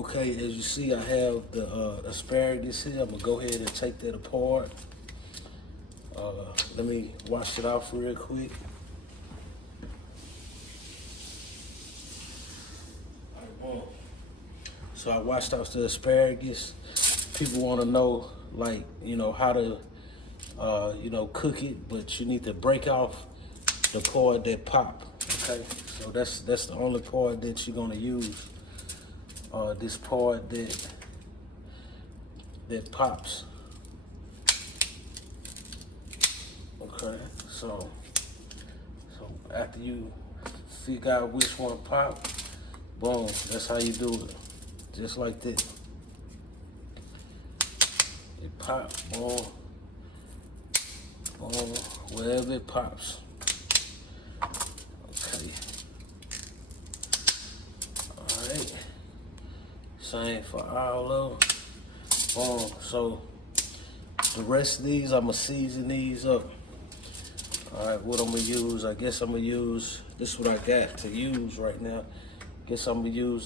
Okay, as you see, I have the asparagus here. I'm gonna go ahead and take that apart. Let me wash it off real quick. So I washed off the asparagus. People want to know, like, you know, how to, cook it, but you need to break off the part that pop. Okay, so that's the only part that you're gonna use. This part that pops. Okay, so after you figure out which one pop, boom, that's how you do it. Just like that. It pop, boom, boom, wherever it pops. Okay. Alright. Same for all of them. Boom. So the rest of these, I'm gonna season these up. Alright, what I'm gonna use, I guess I'm gonna use, this is what I got to use right now. Guess I'm gonna use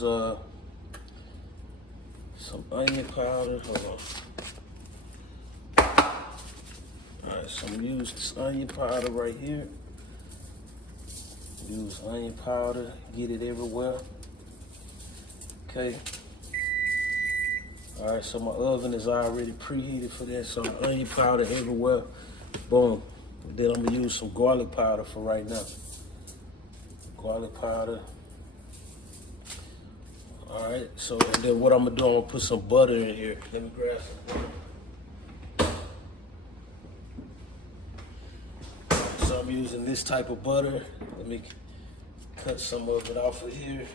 some onion powder. Hold on. Alright, so I'm gonna use this onion powder right here. Use onion powder, get it everywhere. Okay. Alright, so my oven is already preheated for that, so onion powder everywhere. Boom. Then I'm gonna use some garlic powder for right now. Garlic powder. Alright, so and then what I'm gonna do, I'm gonna put some butter in here. Let me grab some butter. So I'm using this type of butter. Let me cut some of it off of here.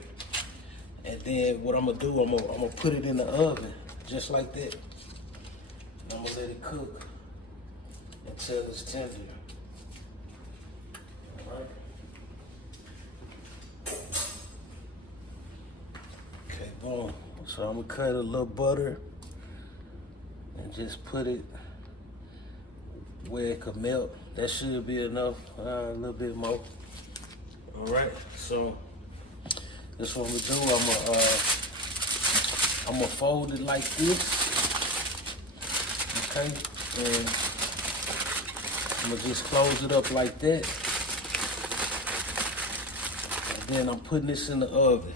And then what I'm gonna do, I'm gonna put it in the oven, just like that. And I'm gonna let it cook until it's tender. Alright. Okay, boom. So I'm gonna cut a little butter and just put it where it could melt. That should be enough, a little bit more. Alright, so this is what I'm gonna do. I'm gonna fold it like this. Okay, and I'm gonna just close it up like that. And then I'm putting this in the oven.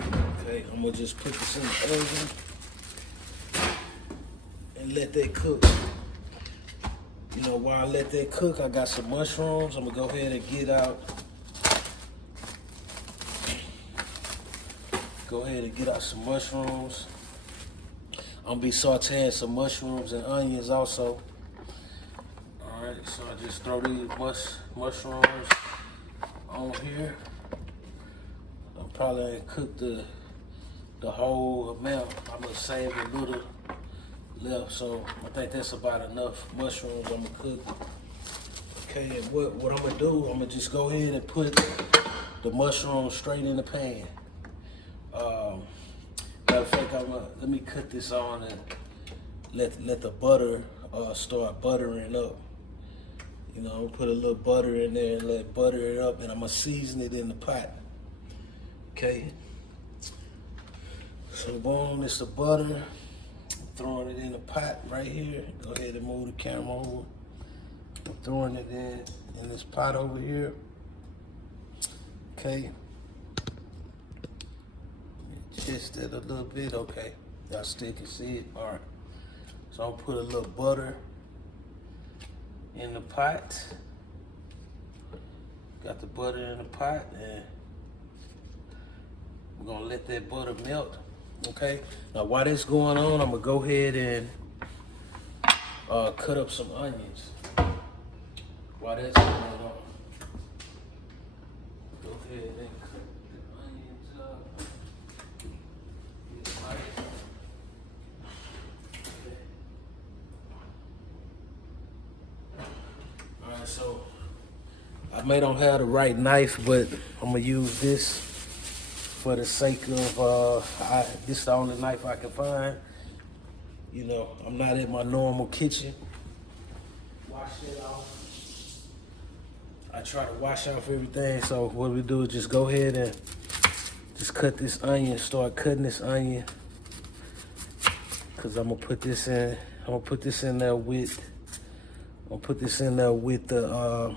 Okay, I'm gonna just put this in the oven and let that cook. You know, while I let that cook, I got some mushrooms. I'm gonna go ahead and get out. Go ahead and get out some mushrooms. I'm gonna be sauteing some mushrooms and onions also. All right, so I just throw these mushrooms on here. I probably ain't cook the whole amount. I'm gonna save a little left, so I think that's about enough mushrooms I'm gonna cook. Okay, and what I'm gonna do, I'm gonna just go ahead and put the mushrooms straight in the pan. Matter of fact, let me cut this on and let the butter start buttering up. You know, I'm gonna put a little butter in there and let butter it up, and I'm gonna season it in the pot. Okay. So boom, it's the butter. Throwing it in the pot right here. Go ahead and move the camera over. I'm throwing it in this pot over here. Okay. Just it a little bit, okay. Y'all still can see it. All right. So I'll put a little butter in the pot. Got the butter in the pot, and we're gonna let that butter melt. Okay. Now while that's going on, I'm gonna go ahead and cut up some onions. While that's going on, go ahead and cut the onions up. Alright, so I may don't have the right knife, but I'm gonna use this for the sake of this is the only knife I can find. You know, I'm not in my normal kitchen. Wash it off. I try to wash off everything, so what we do is just go ahead and just cut this onion, start cutting this onion. Cause I'm gonna put this in, there with, the,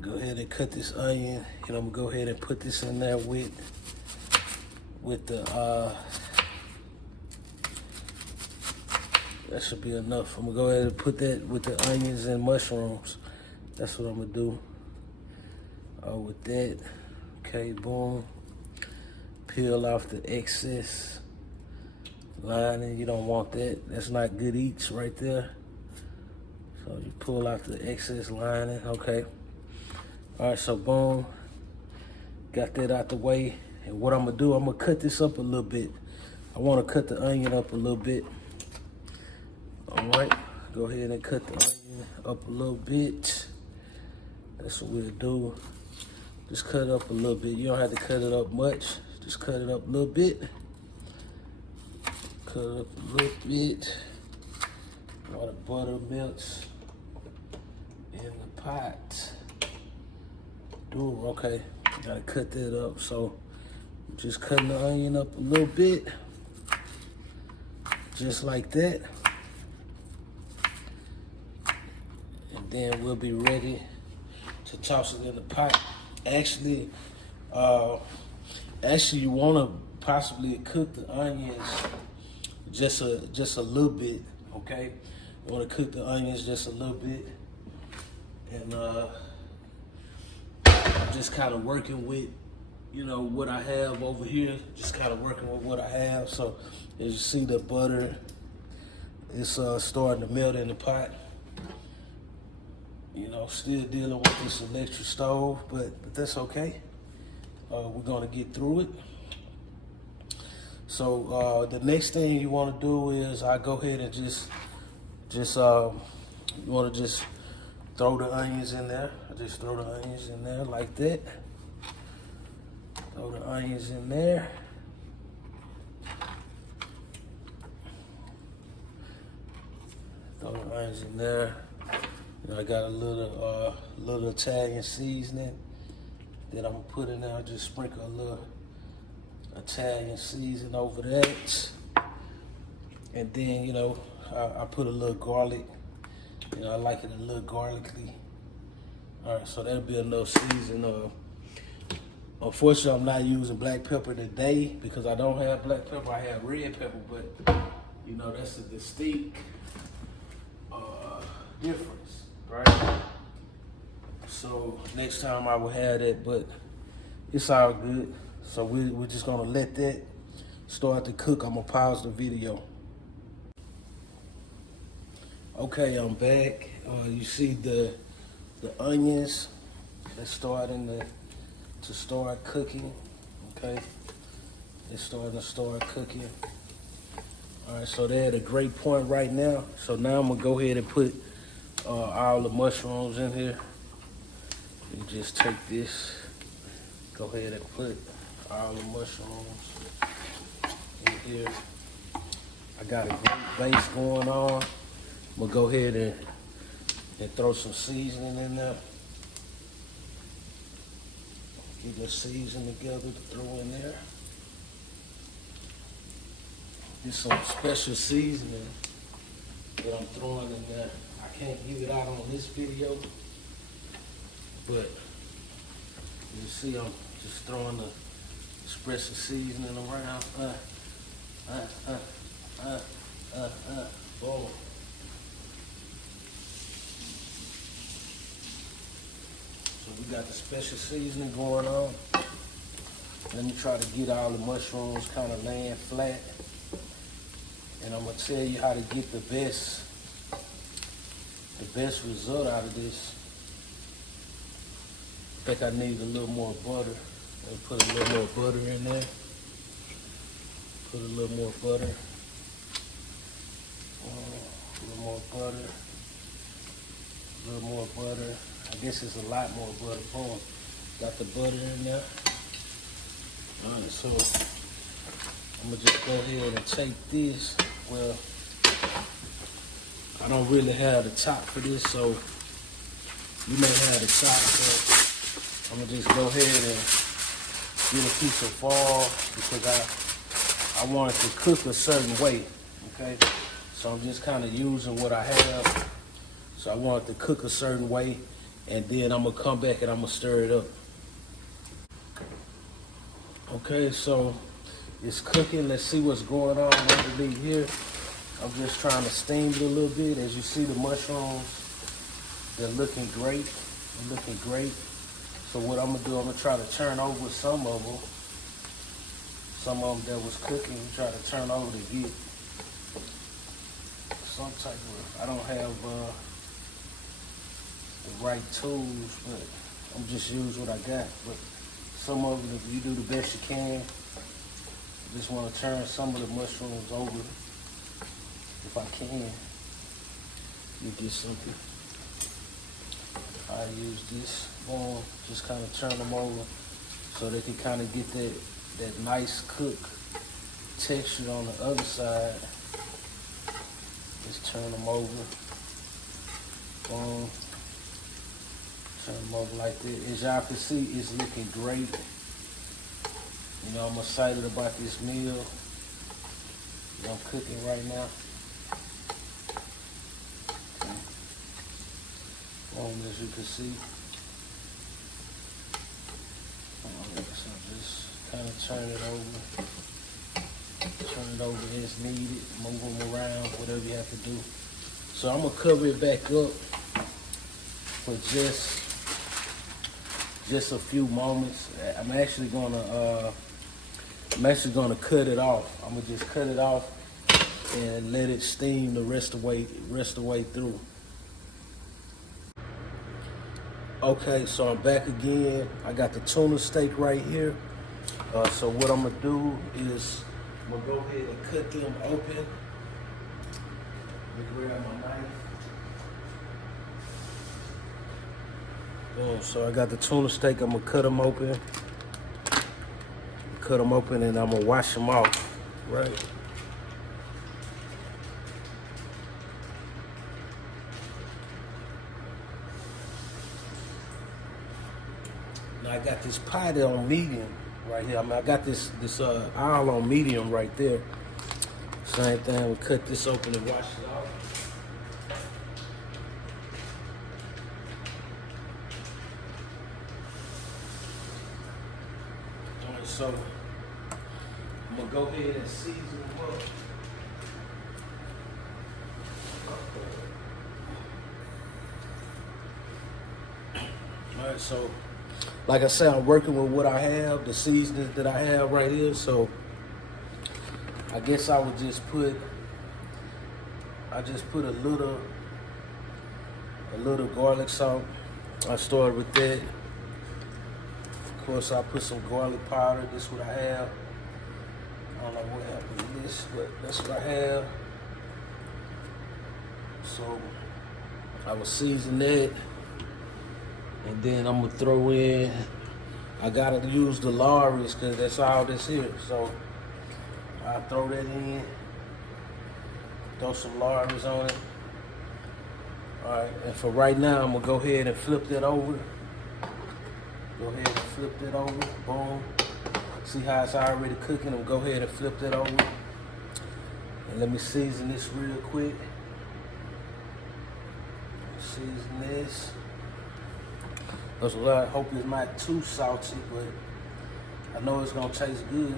go ahead and cut this onion, and I'm gonna go ahead and put this in there with the, that should be enough. I'm gonna go ahead and put that with the onions and mushrooms. That's what I'm gonna do. With that, okay, boom. Peel off the excess lining. You don't want that. That's not good eats right there. So you pull out the excess lining, okay. All right, so boom. Got that out the way. And what I'm gonna do, I'm gonna cut this up a little bit. I wanna cut the onion up a little bit. All right, go ahead and cut the onion up a little bit. That's what we'll do. Just cut it up a little bit. You don't have to cut it up much. Just cut it up a little bit. Cut it up a little bit. While the butter melts in the pot. Dude, okay. Gotta cut that up. So just cutting the onion up a little bit. Just like that. And then we'll be ready to toss it in the pot. Actually, you want to possibly cook the onions just a little bit, okay? You want to cook the onions just a little bit, and I'm just kind of working with, what I have over here. Just kind of working with what I have. So as you see, the butter is starting to melt in the pot. Still dealing with this electric stove, but that's okay. We're gonna get through it. So the next thing you want to do is I go ahead and just you want to just throw the onions in there. I just throw the onions in there like that. Throw the onions in there. Throw the onions in there. I got a little Italian seasoning that I'm gonna put in there. I just sprinkle a little Italian seasoning over that. And then, I put a little garlic. I like it a little garlicky. All right, so that'll be enough seasoning. Unfortunately, I'm not using black pepper today because I don't have black pepper. I have red pepper, but that's a distinct difference, right? So next time I will have that, but it's all good. So we're just gonna let that start to cook. I'm gonna pause the video. Okay, I'm back. You see the onions that's starting to start cooking. Okay, it's starting to start cooking. All right, so they're at a great point right now. So now I'm gonna go ahead and put all the mushrooms in here. You just take this, go ahead and put all the mushrooms in here. I got a great base going on. I'm gonna go ahead and throw some seasoning in there. Get the seasoning together to throw in there. Get some special seasoning that I'm throwing in there. I can't give it out on this video, but you see I'm just throwing the special seasoning around. Boom. So we got the special seasoning going on. Let me try to get all the mushrooms kind of laying flat. And I'm gonna tell you how to get the best result out of this. I think I need a little more butter. Let me put a little more butter in there. Put a little more butter. A little more butter. A little more butter. I guess it's a lot more butter. Boom. Got the butter in there. Alright, so I'm gonna just go ahead and take this. Well, I don't really have the top for this, so you may have the top, but I'm gonna just go ahead and get a piece of foil because I want it to cook a certain way, okay? So I'm just kind of using what I have. So I want it to cook a certain way, and then I'm gonna come back and I'm gonna stir it up. Okay, so it's cooking. Let's see what's going on underneath here. I'm just trying to steam it a little bit. As you see, the mushrooms, they're looking great. They're looking great. So what I'm gonna do, I'm gonna try to turn over some of them. Some of them that was cooking, try to turn over to get some type of, I don't have the right tools, but I'm just use what I got. But some of them, if you do the best you can, just want to turn some of the mushrooms over. If I can, you get something. I use this bowl, just kind of turn them over so they can kind of get that nice cook texture on the other side. Just turn them over. Boom. Turn them over like that. As y'all can see, it's looking great. You know, I'm excited about this meal that I'm cooking right now. As you can see. So just kind of turn it over. Turn it over as needed. Move them around, whatever you have to do. So I'm gonna cover it back up for just a few moments. I'm actually gonna cut it off. I'm gonna just cut it off and let it steam the rest of the way through. Okay, so I'm back again. I got the tuna steak right here. So what I'm gonna do is I'm gonna go ahead and cut them open. Let me grab my knife. Boom. So I got the tuna steak. I'm gonna cut them open. Cut them open, and I'm gonna wash them off. Right. I got this pot on medium right here. I mean, I got this aisle on medium right there. Same thing, we cut this open and wash it off. All right, so I'm gonna go ahead and season them up. All right, so like I said, I'm working with what I have, the seasonings that I have right here. So I guess I would just put a little garlic salt. I started with that. Of course, I put some garlic powder. This is what I have. I don't know what happened to this, but that's what I have. So I will season that. And then I'm gonna throw in, I gotta use the Lorry's because that's all this here. So I'll throw that in, throw some Lorry's on it. All right, and for right now, I'm gonna go ahead and flip that over. Go ahead and flip that over, boom. See how it's already cooking? I'm gonna go ahead and flip that over. And let me season this real quick. Season this. I hope it's not too salty, but I know it's gonna taste good.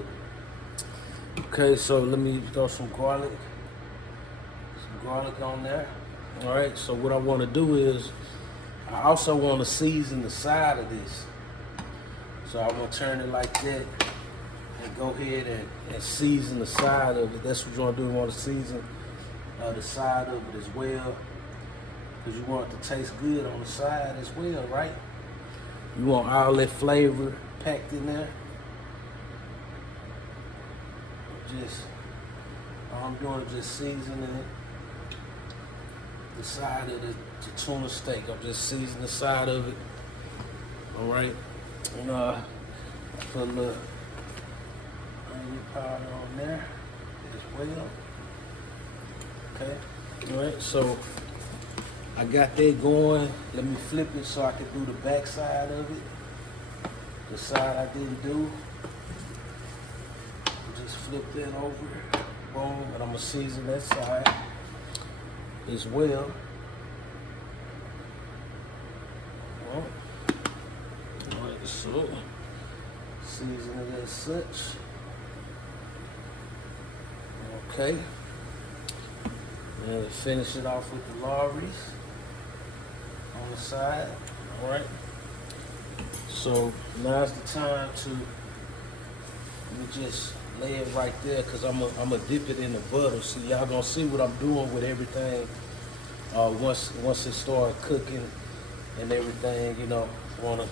Okay, so let me throw some garlic on there. All right, so what I wanna do is, I also wanna season the side of this. So I'm gonna turn it like that and go ahead and season the side of it. That's what you wanna do, you wanna season the side of it as well, because you want it to taste good on the side as well, right? You want all that flavor packed in there. All I'm doing is just seasoning it. The side of the tuna steak. I'm just seasoning the side of it. All right. And I put a little onion powder on there as well. Okay. All right. So I got that going. Let me flip it so I can do the back side of it. The side I didn't do, just flip that over, boom, and I'm gonna season that side as well. Alright, so season it as such. Okay. And finish it off with the lorries on the side. Alright. So now's the time to just lay it right there, because I'm gonna dip it in the butter. So y'all gonna see what I'm doing with everything once it start cooking and everything. You know, wanna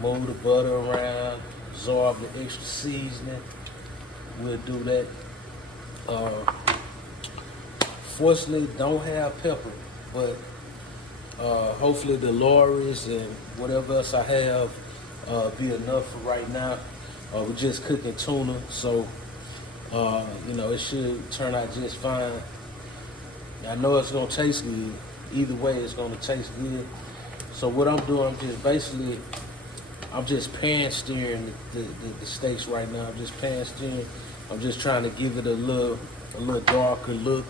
move the butter around, absorb the extra seasoning. We'll do that. Fortunately, don't have pepper, but hopefully the lorries and whatever else I have be enough for right now. We're just cooking tuna, so you know, it should turn out just fine. I know it's gonna taste good. Either way, it's gonna taste good. So what I'm doing, I'm just pan stirring the steaks right now. I'm just pan stirring. I'm just trying to give it a little darker look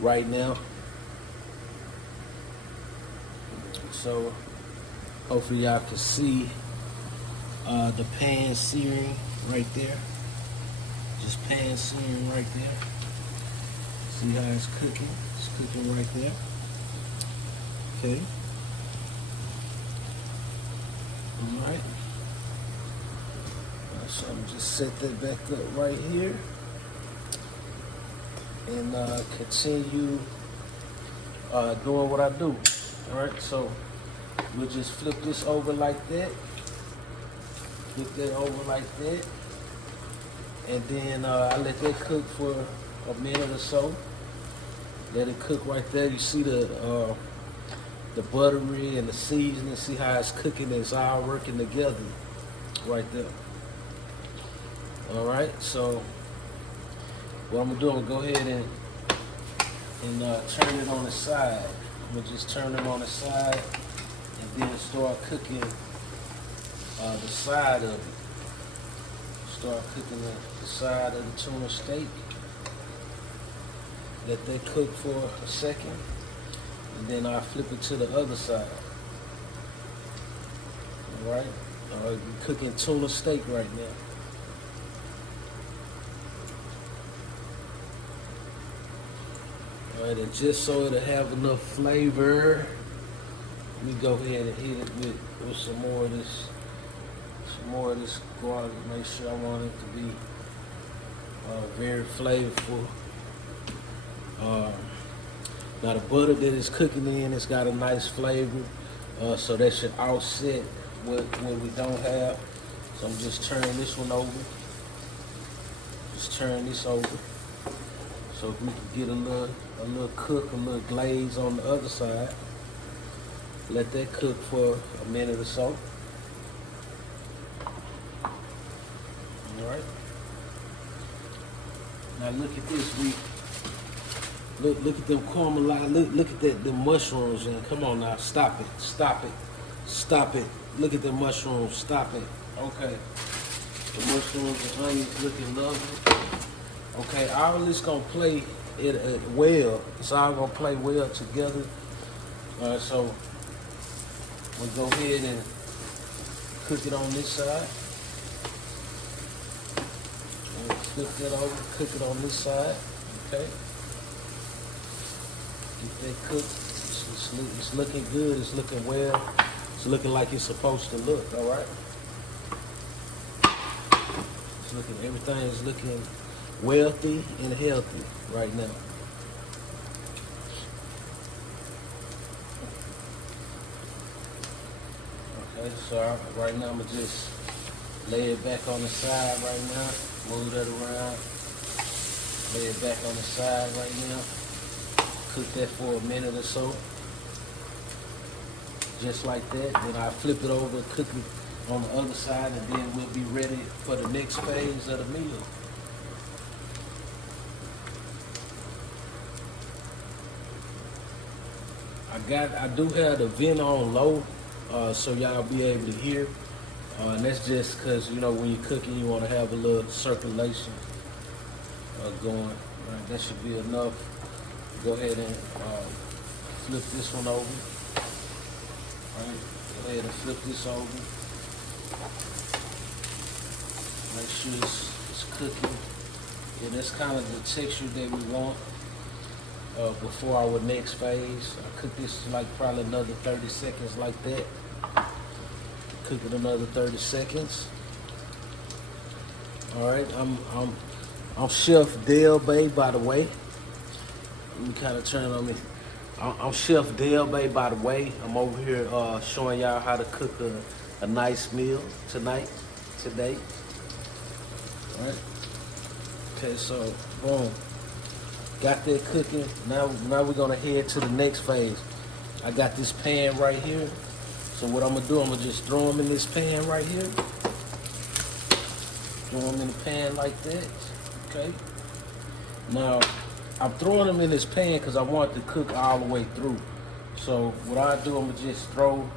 right now. So hopefully y'all can see the pan searing right there. Just pan searing right there. See how it's cooking? It's cooking right there. Okay. Alright. So I'm just set that back up right here. And continue doing what I do. Alright, so we'll just flip this over like that. Flip that over like that. And then I let that cook for a minute or so. Let it cook right there. You see the buttery and the seasoning. See how it's cooking. It's all working together right there. Alright, so what I'm gonna do, I'm gonna go ahead and turn it on the side. I'm gonna just turn it on the side and then start cooking the side of it. Start cooking the side of the tuna steak. Let that cook for a second, and then I'll flip it to the other side. Alright? We're cooking tuna steak right now. Alright, and just so it'll have enough flavor, let me go ahead and hit it with some more of this garlic. Make sure I want it to be very flavorful. Now the butter that it's cooking in, it's got a nice flavor, so that should offset what we don't have. So I'm just turning this one over. Just turn this over, so if we can get a little cook, a little glaze on the other side. Let that cook for a minute or so. All right. Now look at this. Look at them caramelized. Look at the mushrooms. And come on now, stop it, stop it, stop it. Look at the mushrooms. Stop it. Okay. The mushrooms and onions looking lovely. Okay, all this gonna play it well. It's all gonna play well together. So we'll go ahead and cook it on this side. And flip that over, cook it on this side. Okay. Get that cooked. It's looking good. It's looking well. It's looking like it's supposed to look. All right. It's looking. Everything is looking wealthy and healthy right now. Okay, so right now I'm gonna just lay it back on the side right now. Move that around. Lay it back on the side right now. Cook that for a minute or so. Just like that. Then I flip it over, cook it on the other side, and then we'll be ready for the next phase of the meal. I do have the vent on low, so y'all be able to hear. And that's just because, you know, when you're cooking, you want to have a little circulation going. Right? That should be enough. Go ahead and flip this one over. Right? Go ahead and flip this over. Make sure it's cooking. And that's kind of the texture that we want before our next phase. I cook this like probably another 30 seconds like that. Cook it another 30 seconds. All right, I'm Chef Dale Bay, by the way. Let me kind of turn on me. I'm Chef Dale Bay, by the way. I'm over here showing y'all how to cook a nice meal today. All right. Okay, so boom, got that cooking. Now we're gonna head to the next phase. I got this pan right here. So what I'm gonna do, I'm gonna just throw them in this pan right here. Throw them in the pan like that. Okay. Now I'm throwing them in this pan because I want it to cook all the way through. So what I do, I'm gonna just throw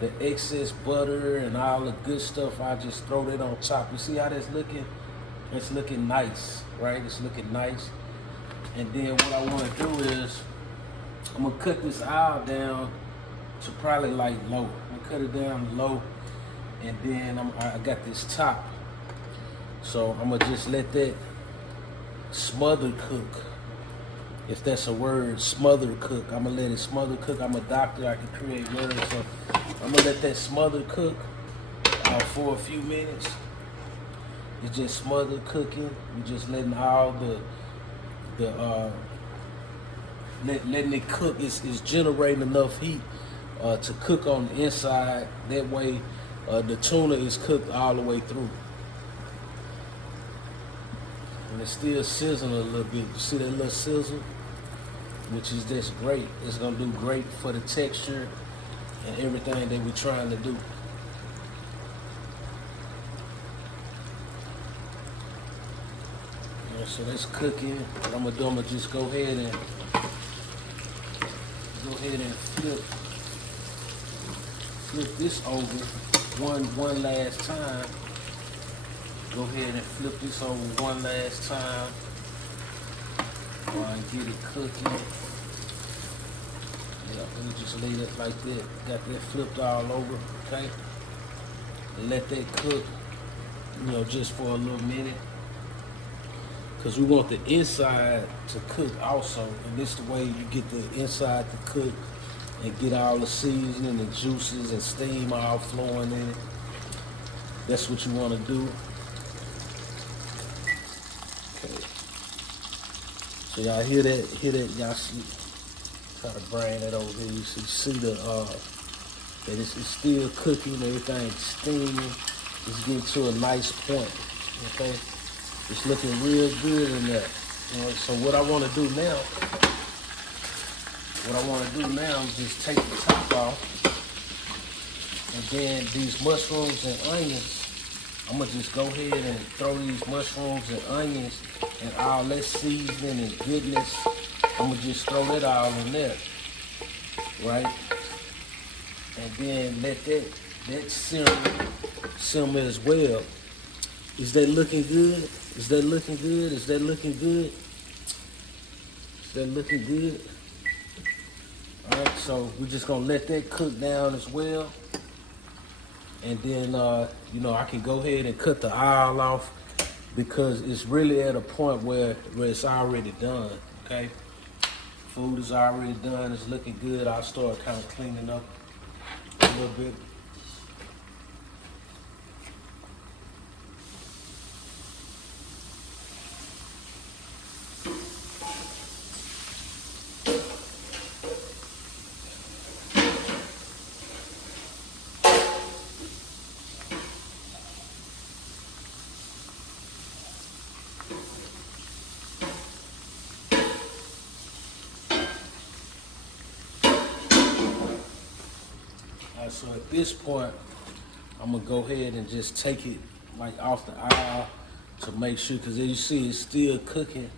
the excess butter and all the good stuff. I just throw that on top. You see how that's looking? It's looking nice, right? It's looking nice. And then what I want to do is I'm gonna cut this aisle down to probably like low. I'm gonna cut it down to low, and then I got this top. So I'm gonna just let that smother cook. If that's a word, smother cook. I'm gonna let it smother cook. I'm a doctor, I can create words. So I'm gonna let that smother cook for a few minutes. It's just smothered cooking. We're just letting all letting it cook. It's generating enough heat to cook on the inside. That way, the tuna is cooked all the way through. And it's still sizzling a little bit. You see that little sizzle? Which is just great. It's gonna do great for the texture and everything that we're trying to do. So that's cooking. What I'm gonna do, I'm gonna just go ahead and flip this over one last time. Go ahead and flip this over one last time. And get it cooking. Yeah, let me just leave it like that. Got that flipped all over, okay? And let that cook, you know, just for a little minute. Because we want the inside to cook also. And this is the way you get the inside to cook and get all the seasoning and juices and steam all flowing in it. That's what you want to do. Okay. So y'all hear that, y'all see, try to bring that over here. You see the, that it's still cooking, everything's steaming. It's getting to a nice point, okay? It's looking real good in there. You know, so what I want to do now, is just take the top off, and then these mushrooms and onions, I'm gonna just go ahead and throw these mushrooms and onions and all that seasoning and goodness. I'm gonna just throw that all in there, right? And then let that simmer as well. Is that looking good? Is that looking good? Is that looking good? Is that looking good? All right, so we're just gonna let that cook down as well. And then, you know, I can go ahead and cut the aisle off because it's really at a point where it's already done, okay? Food is already done, it's looking good. I'll start kind of cleaning up a little bit. So at this point, I'm gonna go ahead and just take it like off the aisle to make sure, because as you see, it's still cooking.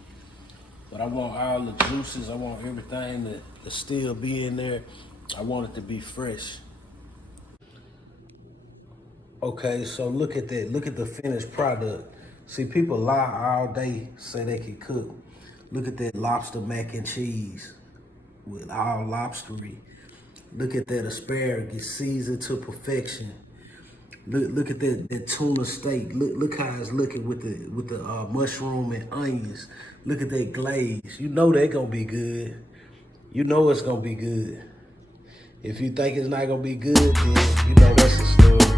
But I want all the juices, I want everything to still be in there. I want it to be fresh. Okay, so look at that. Look at the finished product. See, people lie all day, say they can cook. Look at that lobster mac and cheese with all lobstery. Look at that asparagus seasoned to perfection. Look at that tuna steak. Look how it's looking with the mushroom and onions. Look at that glaze. You know they gonna be good. You know it's gonna be good. If you think it's not gonna be good, then you know that's a story.